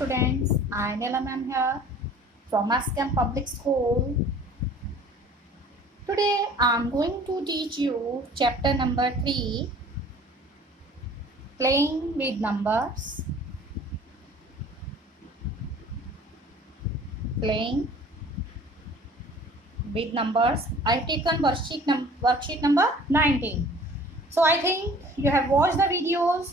students, I Nila ma'am here from Mascam Public School. Today I am going to teach you chapter number 3, Playing with Numbers. Playing with Numbers. I taken worksheet number 19. So I think you have watched the videos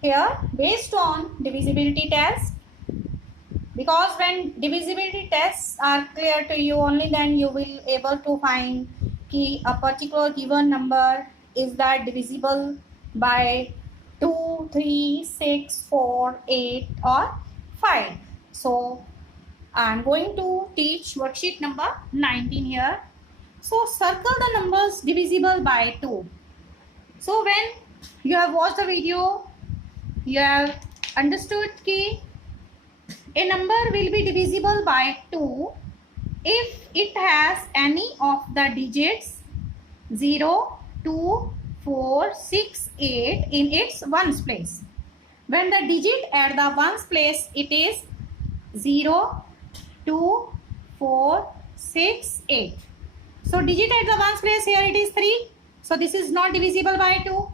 here based on divisibility test. Because when divisibility tests are clear to you, only then you will able to find कि a particular given number is that divisible by 2, 3, 6, 4, 8 or 5. So I am going to teach worksheet number 19 here. So circle the numbers divisible by 2. So when you have watched the video, you have understood कि a number will be divisible by 2 if it has any of the digits 0, 2, 4, 6, 8 in its ones place. When the digit at the ones place, it is 0, 2, 4, 6, 8. So digit at the ones place here it is 3. So this is not divisible by 2.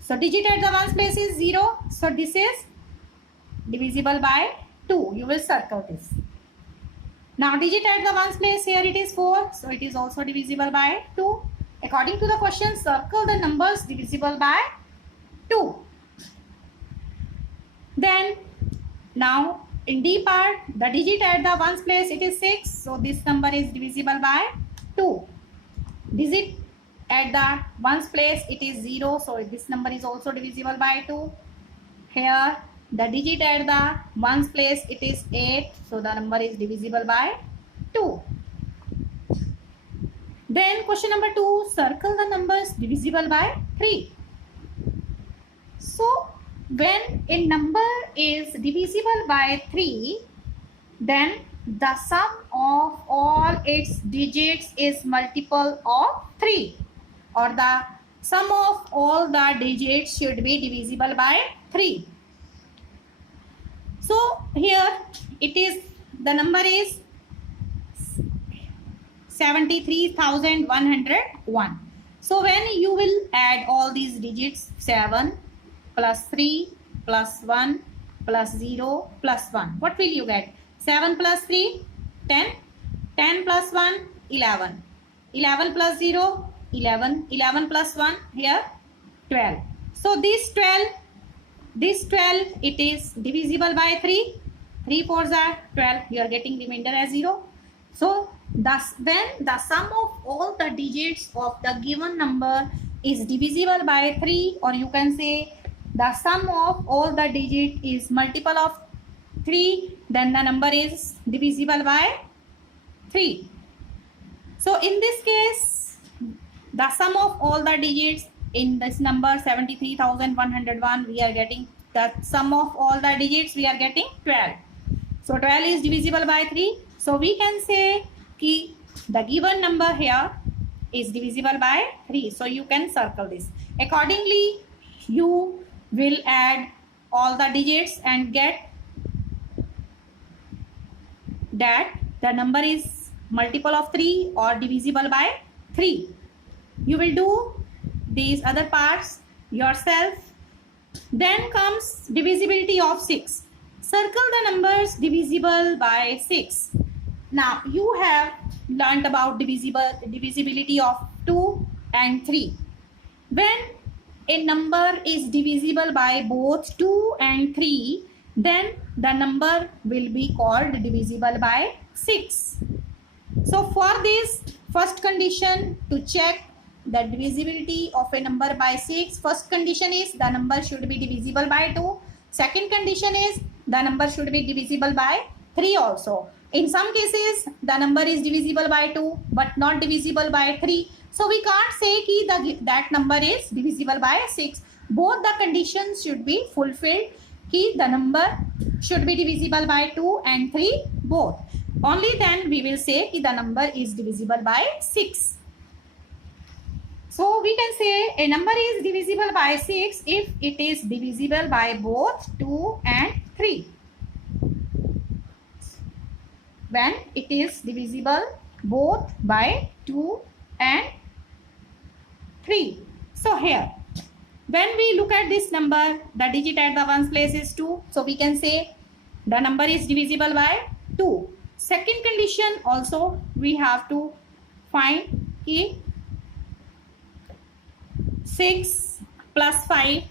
So digit at the ones place is 0. So this is divisible by 2. You will circle this. Now digit at the ones place here it is 4. So it is also divisible by 2. According to the question, circle the numbers divisible by 2. Then now in D part, the digit at the ones place it is 6. So this number is divisible by 2. Digit at the ones place it is 0. So this number is also divisible by 2. Here the digit at the ones place it is 8. So the number is divisible by 2. Then question number 2, circle the numbers divisible by 3. So when a number is divisible by 3, then the sum of all its digits is multiple of 3, or the sum of all the digits should be divisible by 3. So here it is, the number is 73,101. So when you will add all these digits, 7 plus 3 plus 1 plus 0 plus 1, what will you get? 7 plus 3, 10, 10 plus 1, 11, 11 plus 0, 11, 11 plus 1, here 12. So this 12, it is divisible by 3. 3 4s are 12. You are getting remainder as 0. So thus when the sum of all the digits of the given number is divisible by 3, or you can say the sum of all the digit is multiple of 3, then the number is divisible by 3. So in this case, the sum of all the digits in this number 73,101, we are getting the sum of all the digits, we are getting 12. So 12 is divisible by 3. So we can say कि the given number here is divisible by 3. So you can circle this. Accordingly, you will add all the digits and get that the number is multiple of 3 or divisible by 3. You will do these other parts yourself. Then comes divisibility of 6. Circle the numbers divisible by 6. Now you have learnt about divisibility of 2 and 3. When a number is divisible by both 2 and 3, then the number will be called divisible by 6. So for this first condition, to check the divisibility of a number by 6, first condition is the number should be divisible by 2. Second condition is the number should be divisible by 3 also. In some cases, the number is divisible by 2 but not divisible by 3. So we can't say कि that number is divisible by 6. Both the conditions should be fulfilled कि the number should be divisible by 2 and 3 both. Only then we will say कि the number is divisible by 6. So we can say a number is divisible by 6 if it is divisible by both 2 and 3. when it is divisible both by 2 and 3. So here, when we look at this number, the digit at the ones place is 2. So we can say the number is divisible by 2. Second condition also we have to find कि 6 plus 5,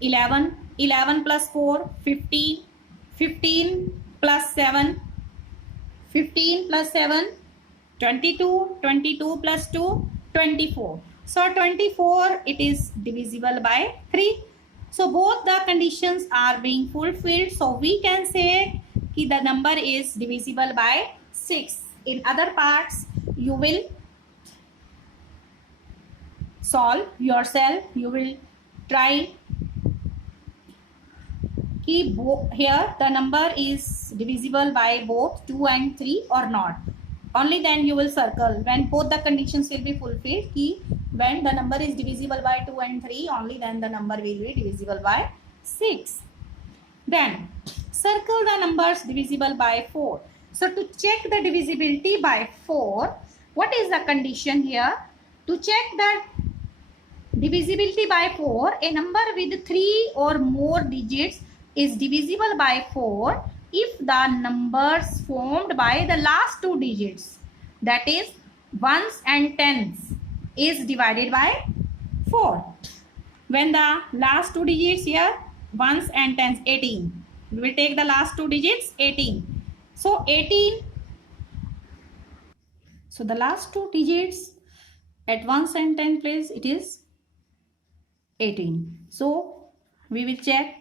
11, 11 plus 4, 15, 15 plus 7, 15 plus 7, 22, 22 plus 2, 24. So 24, it is divisible by 3. So both the conditions are being fulfilled. So we can say that the number is divisible by 6. In other parts, you will solve yourself. You will try here the number is divisible by both 2 and 3 or not. Only then you will circle when both the conditions will be fulfilled. When the number is divisible by 2 and 3, only then the number will be divisible by 6. Then circle the numbers divisible by 4. So to check the divisibility by 4, what is the condition here? To check that divisibility by 4, a number with 3 or more digits is divisible by 4 if the numbers formed by the last two digits, that is ones and tens, is divided by 4. When the last two digits here, ones and tens, 18. We will take the last two digits, 18. So 18. So the last two digits at ones and tens place, it is 18. So we will check,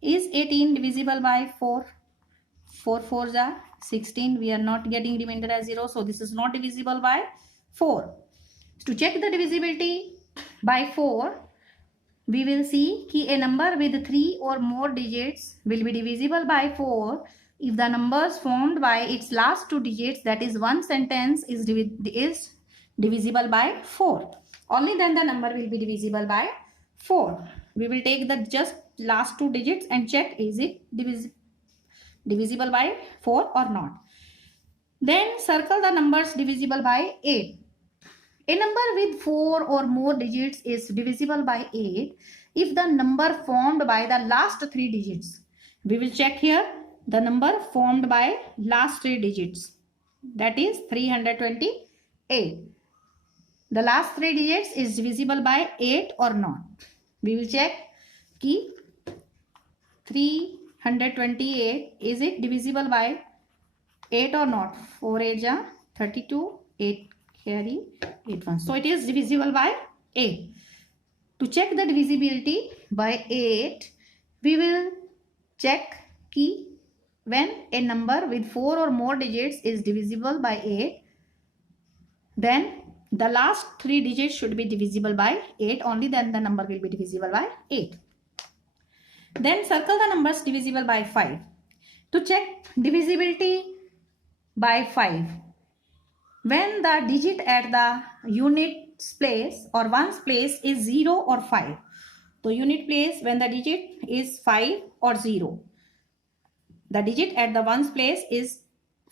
is 18 divisible by 4? 4 4s are 16. We are not getting remainder as 0. So this is not divisible by 4. To check the divisibility by 4, we will see that a number with 3 or more digits will be divisible by 4 if the numbers formed by its last two digits, that is ones and tens, is divisible by 4. Only then the number will be divisible by 4. We will take the just last two digits and check, is it divisible by 4 or not. Then circle the numbers divisible by 8. A number with 4 or more digits is divisible by 8 if the number formed by the last three digits. We will check here the number formed by last three digits, that is 328. The last three digits is divisible by 8 or not. We will check कि 328, is it divisible by 8 or not? 4 8 are 32, 8 carry 8 1. So it is divisible by 8. To check the divisibility by 8, we will check कि when a number with 4 or more digits is divisible by 8, then the last three digits should be divisible by 8. Only then the number will be divisible by 8. Then circle the numbers divisible by 5. To check divisibility by 5, when the digit at the units place or ones place is 0 or 5. So unit place when the digit is 5 or 0. The digit at the ones place is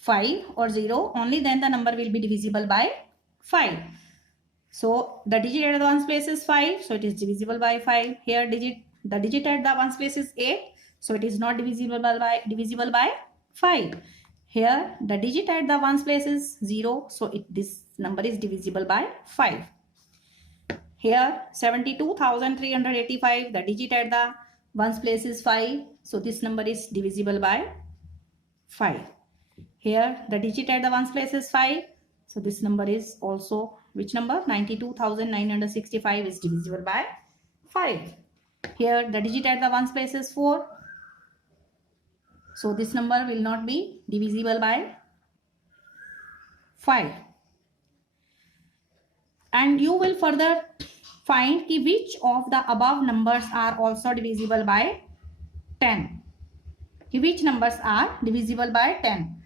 5 or 0. Only then the number will be divisible by 5. So the digit at the ones place is 5. So it is divisible by 5. Here the digit at the ones place is 8. So it is not divisible by 5. Here the digit at the ones place is 0. So this number is divisible by 5. Here 72,385. The digit at the ones place is 5. So this number is divisible by 5. Here the digit at the ones place is 5. So this number is also, which number? 92,965 is divisible by 5. Here the digit at the ones place is 4. So this number will not be divisible by 5. And you will further find which of the above numbers are also divisible by 10. Which numbers are divisible by 10?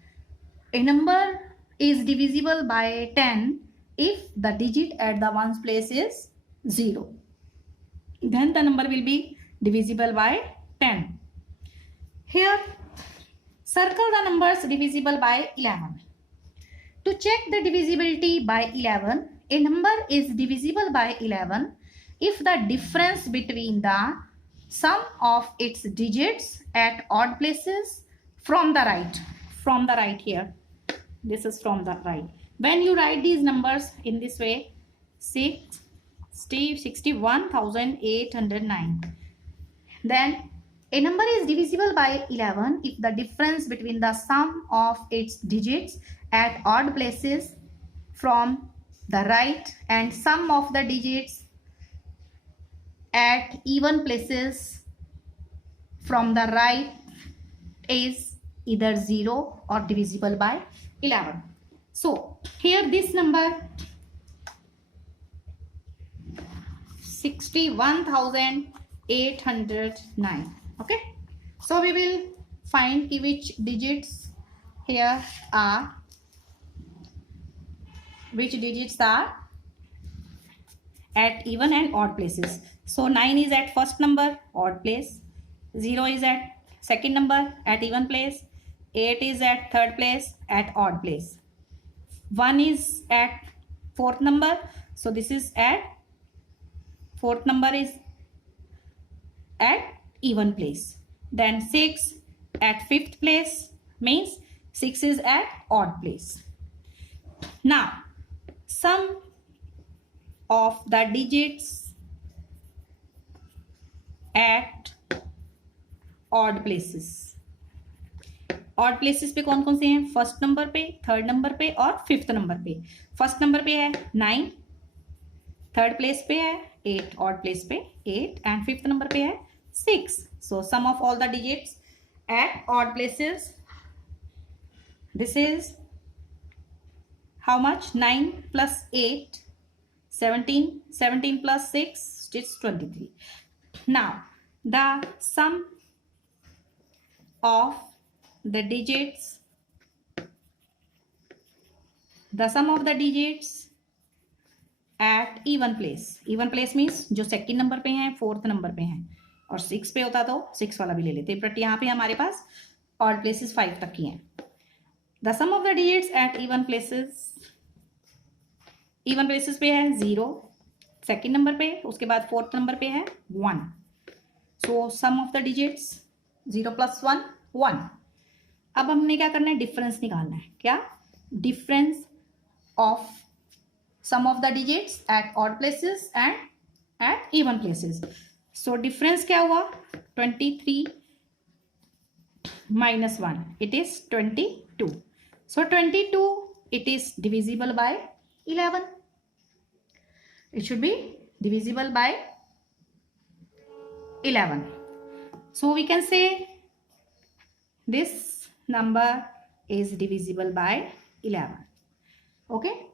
A number is divisible by 10 if the digit at the ones place is 0. Then the number will be divisible by 10. Here Circle the numbers divisible by 11. To check the divisibility by 11, a number is divisible by 11 if the difference between the sum of its digits at odd places from the right here. This is from the right. When you write these numbers in this way, 61,809, then a number is divisible by 11 if the difference between the sum of its digits at odd places from the right and sum of the digits at even places from the right is either 0 or divisible by 11. So here this number 61,809. Okay, so we will find which digits here are, at even and odd places. So 9 is at first number, odd place. 0 is at second number, at even place. 8 is at third place, at odd place. 1 is at fourth number, so this is at fourth number is at even place. Then 6 at fifth place, means 6 is at odd place. Now sum of the digits at odd places. Odd places पे कौन कौन से हैं? First number पे, third number पे और fifth number पे. First number पे है 9, थर्ड प्लेस पे है 8, ऑड प्लेस पे 8 एंड फिफ्थ नंबर पे है 6. So sum of all the digits at odd places, this is how much? 9 plus 8, 17, 17 plus 6 is 23. Now the sum of the digits, at even place means जो second number पे हैं, fourth number पे हैं, और 6 पे होता तो 6 वाला भी ले लेते, बट यहाँ पे हमारे पास ऑड प्लेसेस 5 तक की हैं. The sum of the digits at even places पे है 0 सेकंड नंबर पे, उसके बाद फोर्थ नंबर पे है 1. सो sum of the digits 0 plus 1 1. अब हमने क्या करना है? डिफरेंस निकालना है. क्या? Difference of sum of the digits at odd places and at even places. So difference क्या हुआ? 23 minus 1, it is 22. So 22, it is divisible by 11. It should be divisible by 11. So we can say this number is divisible by 11. Okay,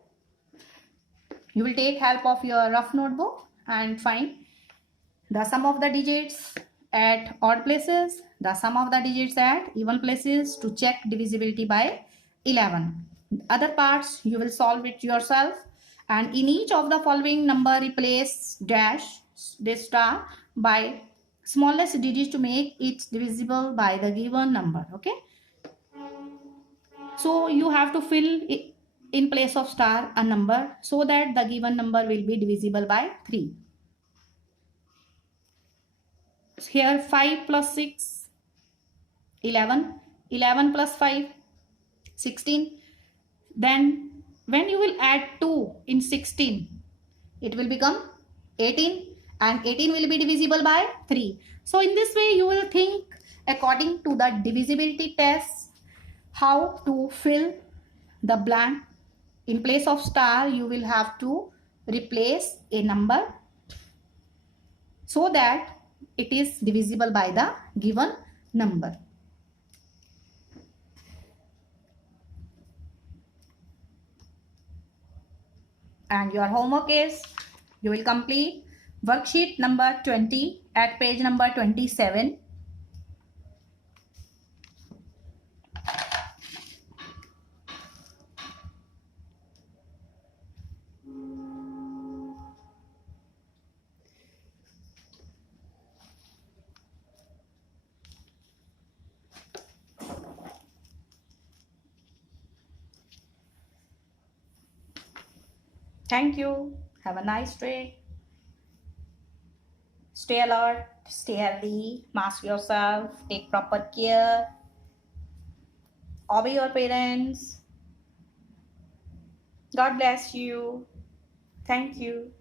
you will take help of your rough notebook and find the sum of the digits at odd places, the sum of the digits at even places to check divisibility by 11. Other parts you will solve it yourself, and in each of the following number replace dash this star by smallest digit to make it divisible by the given number. Okay, so you have to fill in place of star a number so that the given number will be divisible by 3. Here 5 plus 6 11, 11 plus 5 16. Then when you will add 2 in 16, it will become 18, and 18 will be divisible by 3. So in this way you will think according to the divisibility test how to fill the blank. In place of star you will have to replace a number so that it is divisible by the given number. And your homework is, you will complete worksheet number 20 at page number 27. Thank you. Have a nice day. Stay alert, stay healthy, mask yourself, take proper care, obey your parents. God bless you. Thank you.